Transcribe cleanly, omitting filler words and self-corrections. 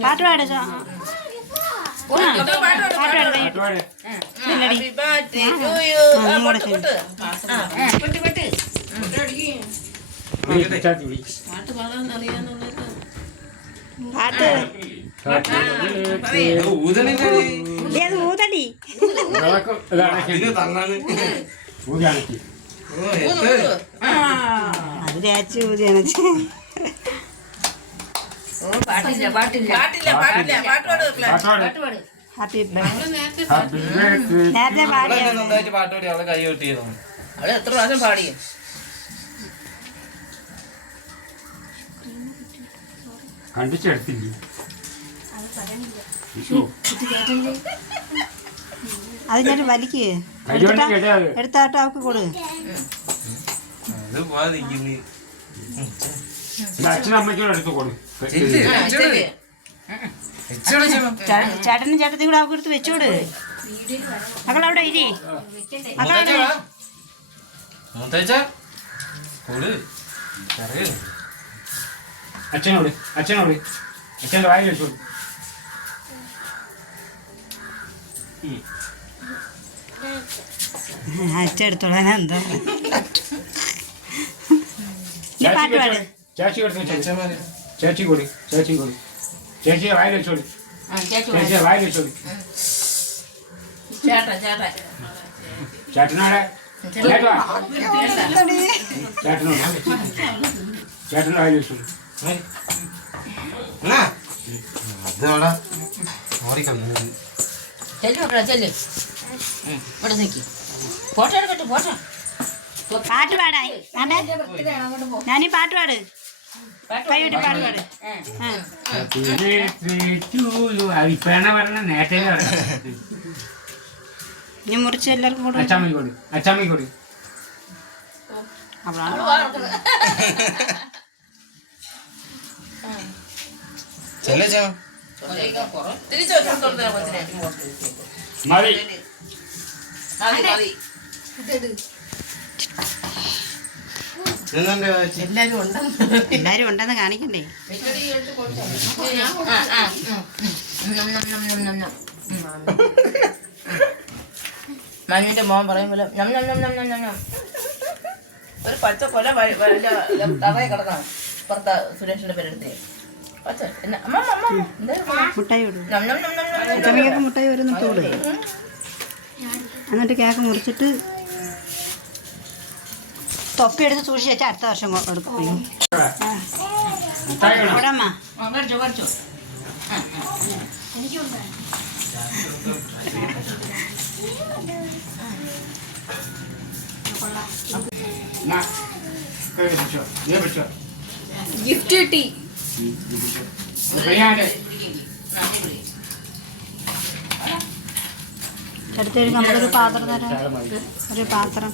പാട്ടുപാട് ഊതടി അത് ചേച്ചി ഊതിയാണ് ഹാപ്പി നേരത്തെ പാടി അവളെ കൈ കൊട്ടിയിരുന്നു അവളെ എത്ര പ്രാവശ്യം പാടി കണ്ടിച്ചെടുത്തില്ലേ അത് ഞാൻ വലിക്ക് എടുത്താട്ടോ അവക്ക് കൊടു അച്ഛനമ്മയ്ക്കോട് എടുത്തു കൊടു ചേട്ടനും ചേട്ടത്തി കൂടെ അവക്ക് എടുത്ത് വെച്ചോട് മകളവിടെ ഇരി മകളവിടെ അച്ഛനോട് അച്ഛനോട് അച്ഛൻ്റെ വായി വെച്ചോട് അച്ഛെടുത്തോളാൻ എന്താ പാട്ട് പാട് ചേച്ചി കൊടുത്തു ചേച്ചി കൂടി ചേച്ചി കൂടി ചേച്ചിയെ വായിൽ വെച്ചോടി ചേച്ചിയെ വായിൽ വെച്ചോടി ചേട്ടനോടെ ചേട്ടനോട് ചേട്ടൻ്റെ വായിൽ വെച്ചോടി പാട്ട് പാടായി ഞാനീ പാട്ട് പാട് കൈവിട്ട് പാട്ട് പാട് ഇപ്പഴാണ് പറഞ്ഞ നേരത്തെ ഇനി മുറിച്ച് എല്ലാവർക്കും കൂടെ അച്ചാമ്മ കൊടു അച്ചാമ്മ കൊടു എല്ലാരും ഉണ്ടെന്ന് കാണിക്കണ്ടേ മനുവിന്റെ മോൻ പറയും പോലെ ഒരു പച്ച കൊല തറയെ കിടക്കണം പുറത്ത സുരേഷിന്റെ പേരെടുത്ത് മുട്ടായി വിടും അച്ചമ്മയ്ക്കൊക്കെ മുട്ടായി വരുന്നിട്ട് വിടും എന്നിട്ട് കേക്ക് മുറിച്ചിട്ട് തൊപ്പി എടുത്ത് സൂക്ഷിച്ച് വെച്ചാൽ അടുത്ത വർഷം എടുക്കും ഗിഫ്റ്റ് കിട്ടി അടുത്തൊരു നമുക്കൊരു പാത്രം തരാം ഒരു പാത്രം